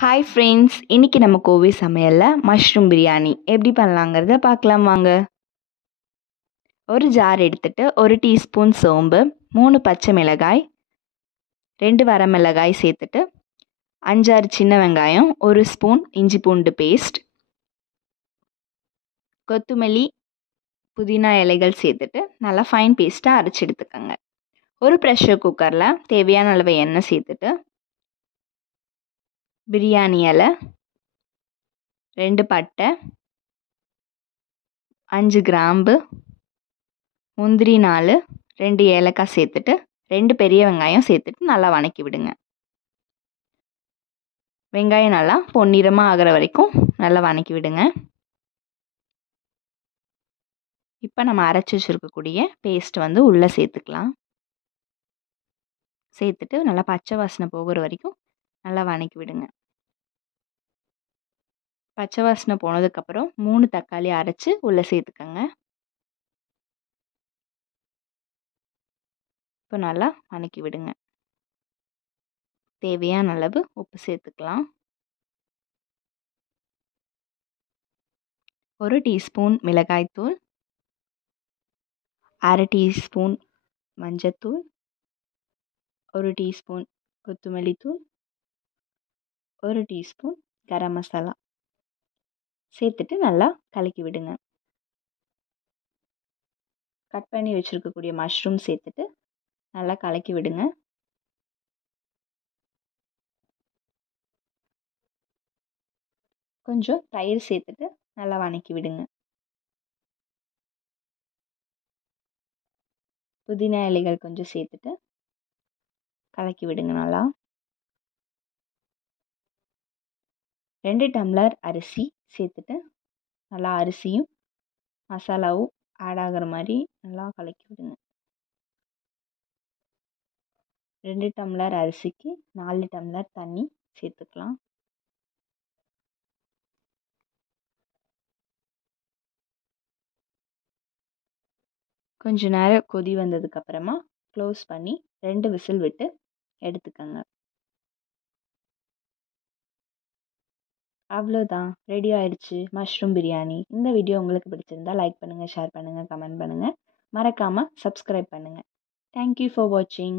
Hi friends, இன்னைக்கு நம்ம கோவை சமையலில் மஷ்ரூம் பிரியாணி எப்படி பண்ணலாங்கிறத பார்க்கலாம் வாங்க. ஒரு ஜார் எடுத்துட்டு 1 டீஸ்பூன் சோம்பு, 3 பச்சை மிளகாய், 2 வரமிளகாய் சேர்த்துட்டு 5-6 சின்ன வெங்காயம், 1 ஸ்பூன் இஞ்சி பூண்டு பேஸ்ட், கொத்தமல்லி, புதினா இலைகள் சேர்த்துட்டு நல்லா ஃபைன் பேஸ்ட்டாக அரைச்சி எடுத்துக்கோங்க. ஒரு ப்ரெஷர் குக்கரில் தேவையான அளவு எண்ணெய் சேர்த்துட்டு பிரியாணி இலை, 2 பட்டை, 5 கிராம்பு, முந்திரி 4, 2 ஏலக்காய் சேர்த்துட்டு 2 பெரிய வெங்காயம் சேர்த்துட்டு நல்லா வதக்கி விடுங்க. வெங்காயம் நல்லா பொன்னிறமாக ஆகிற வரைக்கும் நல்லா வதக்கி விடுங்க. இப்போ நம்ம அரைச்சி வச்சுருக்கக்கூடிய பேஸ்ட் உள்ளே சேர்த்துக்கலாம். சேர்த்துட்டு நல்லா பச்சை வாசனை போகிற வரைக்கும் நல்லா வதக்கி விடுங்க. பச்சை வாசனை போனதுக்கப்புறம் 3 தக்காளி அரைச்சி உள்ளே சேர்த்துக்கோங்க. இப்போ நல்லா வதக்கி விடுங்க. தேவையான அளவு உப்பு சேர்த்துக்கலாம். 1 டீஸ்பூன் மிளகாய்த்தூள், 1/2 டீஸ்பூன் மஞ்சத்தூள், 1 டீஸ்பூன் கொத்தமல்லி தூள், 1 டீஸ்பூன் கரம் மசாலா சேர்த்துட்டு நல்லா கலக்கி விடுங்க. கட் பண்ணி வச்சுருக்கக்கூடிய மஷ்ரூம் சேர்த்துட்டு நல்லா கலக்கி விடுங்க. கொஞ்சம் தயிர் சேர்த்துட்டு நல்லா வதக்கி விடுங்க. புதினா இலைகள் கொஞ்சம் சேர்த்துட்டு கலக்கி விடுங்க. நல்லா 2 டம்ளர் அரிசி சேர்த்துட்டு நல்லா அரிசியும் மசாலாவும் ஆட் ஆகிற மாதிரி நல்லா கலக்கி விடுங்க. 2 டம்ளர் அரிசிக்கு 4 டம்ளர் தண்ணி சேர்த்துக்கலாம். கொஞ்ச நேரம் கொதி வந்ததுக்கப்புறமா க்ளோஸ் பண்ணி 2 விசில் விட்டு எடுத்துக்கோங்க. அவ்வளோதான், ரெடி ஆயிடுச்சு மஷ்ரூம் பிரியாணி. இந்த வீடியோ உங்களுக்கு பிடிச்சிருந்தா லைக் பண்ணுங்கள், ஷேர் பண்ணுங்கள், கமெண்ட் பண்ணுங்கள். மறக்காமல் சப்ஸ்கிரைப் பண்ணுங்கள். தேங்க்யூ ஃபார் வாட்சிங்.